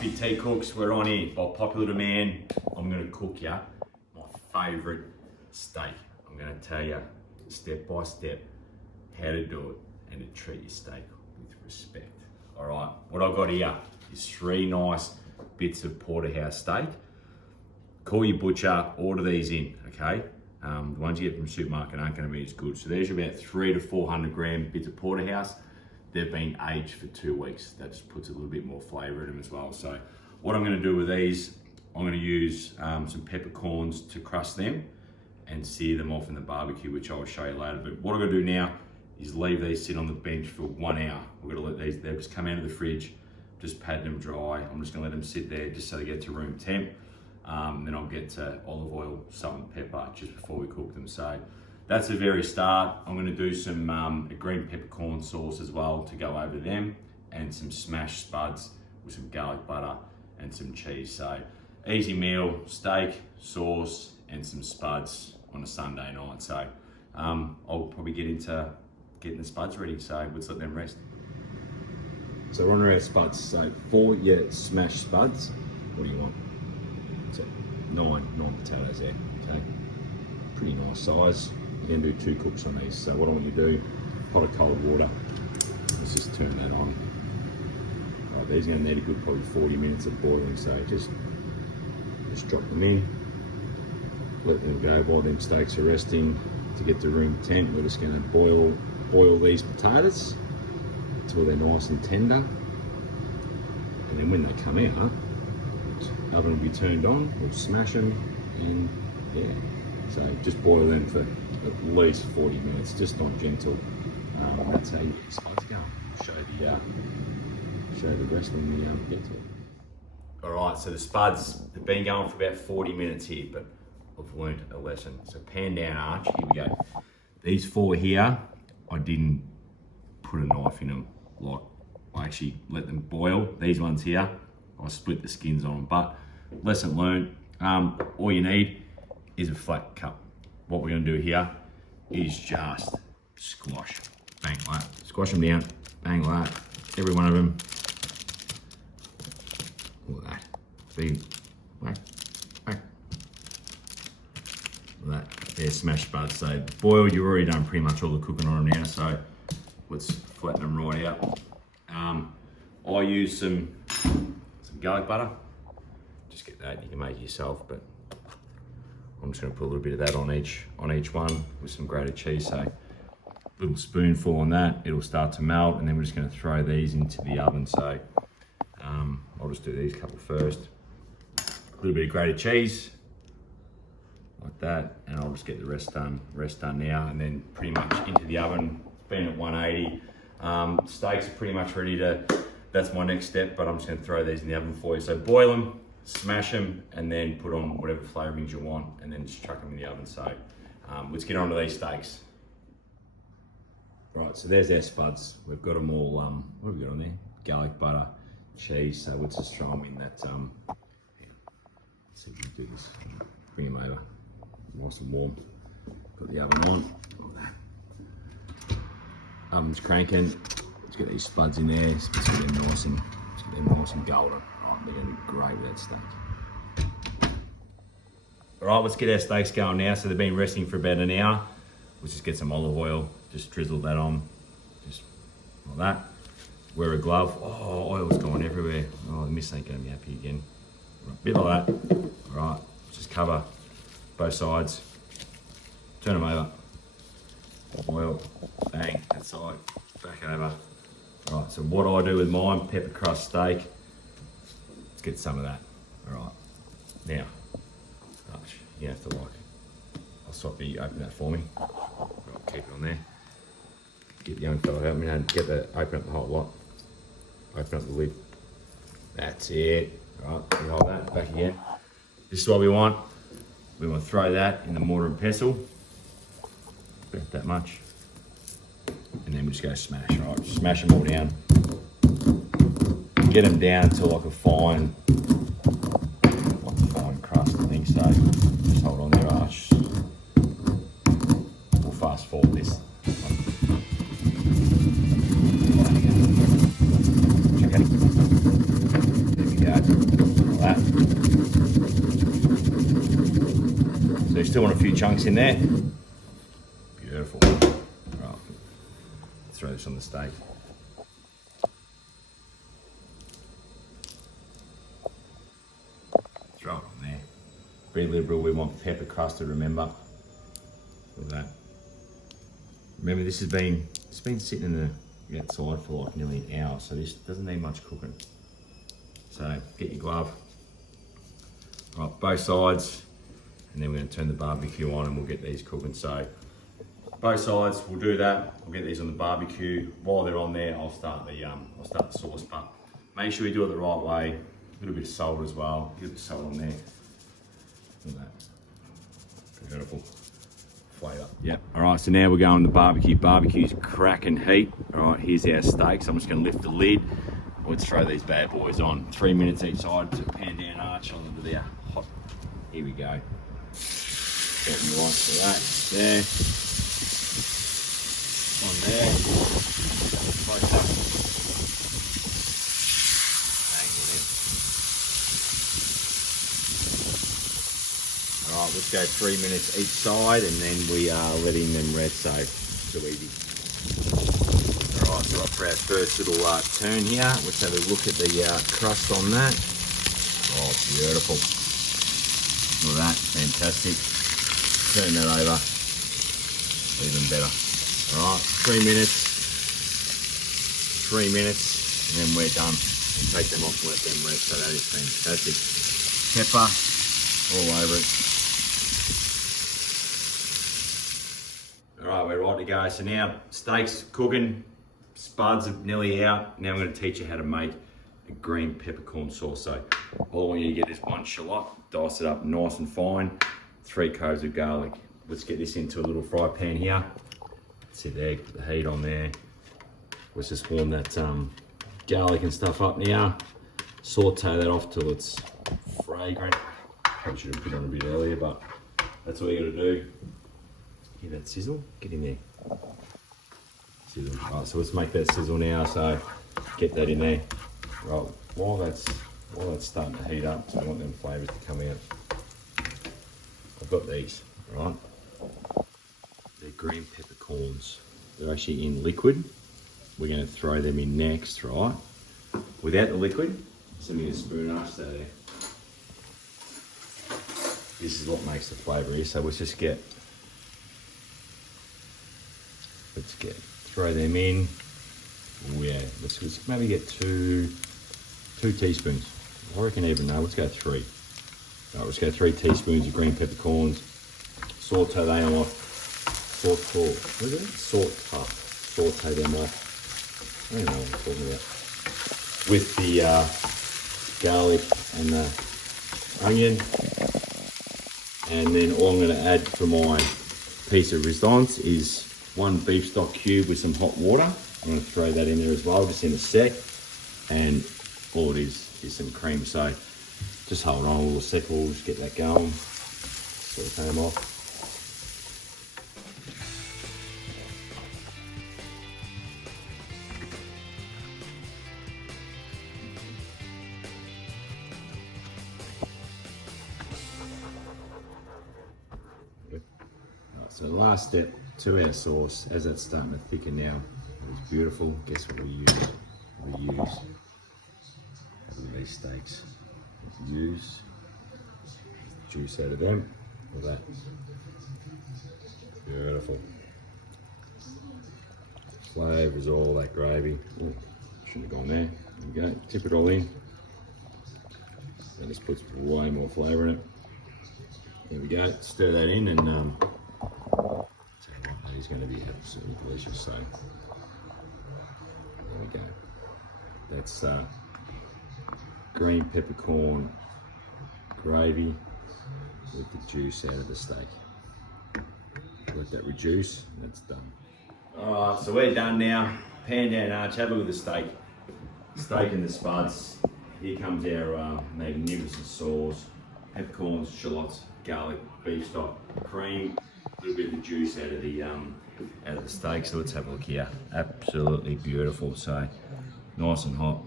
big tea cooks, we're on here. By popular demand, I'm gonna cook you my favourite steak. I'm gonna tell you step by step how to do it and to treat your steak with respect. All right, what I've got here is 3 nice bits of porterhouse steak. Call your butcher, order these in, okay? The ones you get from the supermarket aren't gonna be as good. So there's about 300 to 400 gram bits of porterhouse. They've been aged for 2 weeks. That just puts a little bit more flavour in them as well. So what I'm gonna do with these, I'm gonna use some peppercorns to crust them and sear them off in the barbecue, which I'll show you later. But what I'm gonna do now is leave these sit on the bench for 1 hour. We're gonna let these, they'll just come out of the fridge, just pat them dry. I'm just gonna let them sit there just so they get to room temp. Then I'll get to olive oil, salt and pepper just before we cook them. So that's the very start. I'm gonna do some a green peppercorn sauce as well to go over them, and some smashed spuds with some garlic butter and some cheese. So easy meal, steak, sauce, and some spuds on a Sunday night. So I'll probably get into getting the spuds ready. So let's let them rest. So we're on our spuds. So for your smashed spuds, what do you want? So nine potatoes there, okay? Pretty nice size. You're gonna do 2 cooks on these. So what I want you to do, pot of cold water. Let's just turn that on. Right, these are gonna need a good probably 40 minutes of boiling. So just drop them in, let them go while them steaks are resting. To get to room temp, we're just gonna boil these potatoes until they're nice and tender. And then when they come out, oven will be turned on, we'll smash them, and yeah. So just boil them for at least 40 minutes, just on gentle. That's how you get the spuds going. Show the rest when we get to it. All right, so the spuds have been going for about 40 minutes here, but I've learned a lesson. So pan down arch, here we go. These 4 here, I didn't put a knife in them. Like, I actually let them boil. These ones here, I split the skins on them. But lesson learned, all you need is a flat cup. What we're gonna do here is just squash, bang like that. Squash them down, bang like that. Every one of them. Look at that. See, whack, whack. Look at that. They're smashed spuds. So boiled, you've already done pretty much all the cooking on them now. So let's flatten them right out. I use some garlic butter. Just get that, you can make it yourself, but I'm just gonna put a little bit of that on each one with some grated cheese. So a little spoonful on that, it'll start to melt, and then we're just gonna throw these into the oven. So I'll just do these couple first. A little bit of grated cheese, like that, and I'll just get the rest done now, and then pretty much into the oven. It's been at 180. Steaks are pretty much ready to, that's my next step, but I'm just gonna throw these in the oven for you. So boil them, smash them, and then put on whatever flavorings you want, and then just chuck them in the oven. So let's get on to these steaks. Right, so there's our spuds. We've got them all, what have we got on there? Garlic butter, cheese. So let's just throw them in that, let's see if we can do this. Bring them over, nice and warm. Got the oven on. Oven's cranking. Let's get these spuds in there. Let's get them nice and golden. Right, they're gonna be great with that steak. All right, let's get our steaks going now. So they've been resting for about an hour. Let's just get some olive oil. Just drizzle that on, just like that. Wear a glove. Oh, oil's going everywhere. Oh, the mist ain't gonna be happy again. Right, bit like that. All right, just cover both sides. Turn them over. Oil, bang, that side, back over. All right, so what I do with mine, pepper crust steak, let's get some of that. All right, now, you have to I'll stop you, open that for me. I'll keep it on there. Get the young fella help me now, open up the whole lot. Open up the lid. That's it. All right, hold that, back again. This is what we want. We want to throw that in the mortar and pestle. About that much, and then we just go smash. Right, smash them all down. Get them down to like a fine crust, I think. So just hold on there, Arch. We'll fast forward this. Okay. There we go. still want a few chunks in there. Beautiful. Right, throw this on the steak. Throw it on there. Very liberal, we want pepper crusted, remember. Look at that. Remember, this has been, it's been sitting in the outside for like nearly an hour, so this doesn't need much cooking. So get your glove. Right, both sides, and then we're going to turn the barbecue on and we'll get these cooking. So both sides, we'll do that. We'll get these on the barbecue. While they're on there, I'll start the sauce. But make sure you do it the right way. A little bit of salt as well. A little bit of salt on there. Look at that. Beautiful flavour. Yep. All right. So now we're going to the barbecue. Barbecue's cracking heat. All right. Here's our steaks. I'm just going to lift the lid. Let's throw these bad boys on. 3 minutes each side to pan down arch on into their hot. Here we go. Getting right for that. There. On there. Close up. All right, let's go 3 minutes each side, and then we are letting them rest. So too easy. All right, so for our first little turn here, let's have a look at the crust on that. Oh, beautiful. Look at that, fantastic. Turn that over, even better. All right, 3 minutes, and then we're done. We'll take them off and let them rest, so that is fantastic. Pepper all over it. All right, we're right to go. So now, steaks cooking, spuds are nearly out. Now I'm gonna teach you how to make a green peppercorn sauce. So all I want you to get is 1 shallot, dice it up nice and fine, 3 cloves of garlic. Let's get this into a little fry pan here. See there, put the heat on there. Let's just warm that garlic and stuff up now. Saute that off till it's fragrant. Probably should have put it on a bit earlier, but that's all you gotta do. Hear that sizzle? Get in there. Sizzle. Right, so let's make that sizzle now. So get that in there. Right, while that's starting to heat up, so I want them flavours to come out. I've got these, right? They're green peppercorns. They're actually in liquid. We're going to throw them in next, right? Without the liquid, send me a spoon after there. This is what makes the flavour here. So let's throw them in. Oh yeah, let's maybe get two teaspoons. I reckon even no, let's go 3. Right, let's go 3 teaspoons of green peppercorns. Saute them off. Saute them off. I don't know what I'm talking about. With the garlic and the onion. And then all I'm going to add for my piece of resistance is 1 beef stock cube with some hot water. I'm going to throw that in there as well, just in a sec. And all it is some cream. So just hold on a little sec, we'll just get that going. Saute them off. So the last step to our sauce, as that's starting to thicken now, it's beautiful. Guess what we use? We use these steaks. Use juice out of them. Look at that. Beautiful. Flavours, all that gravy. Ooh, shouldn't have gone there. There we go. Tip it all in. That just puts way more flavour in it. There we go. Stir that in and it's going to be absolutely delicious. So there we go. That's green peppercorn gravy with the juice out of the steak. Let that reduce, and that's done. All right, so we're done now. Pan down arch, have a look at the steak. Steak and the spuds. Here comes our magnificent sauce. Peppercorns, shallots, garlic, beef stock, cream, a little bit of the juice out of the steak. So let's have a look here. Absolutely beautiful. So nice and hot.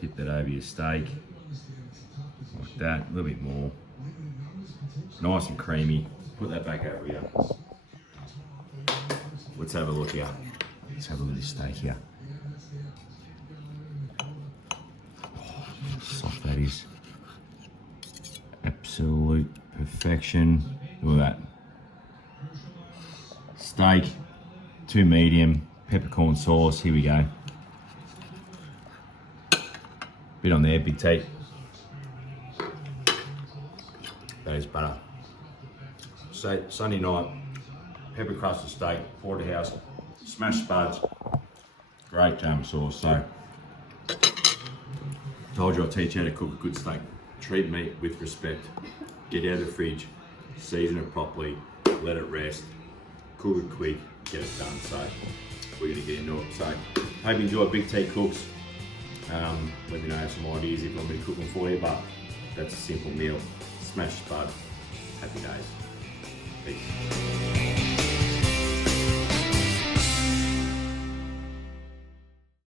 Tip that over your steak like that. A little bit more. Nice and creamy. Put that back over here. Let's have a look here. Let's have a look at this steak here. Oh, soft that is. Absolute perfection. Look at that. Steak, 2 medium, peppercorn sauce. Here we go. Bit on there, Big T. That is butter. So, Sunday night, pepper crusted steak, porterhouse, smashed spuds, great jam sauce. So, told you I'll teach you how to cook a good steak. Treat meat with respect. Get out of the fridge, season it properly, let it rest, cook it quick, get it done. So, we're gonna get into it. So, hope you enjoy Big T Cooks. Let me know some ideas if you want me to cook them for you, but that's a simple meal. Smash spud. Happy days. Peace.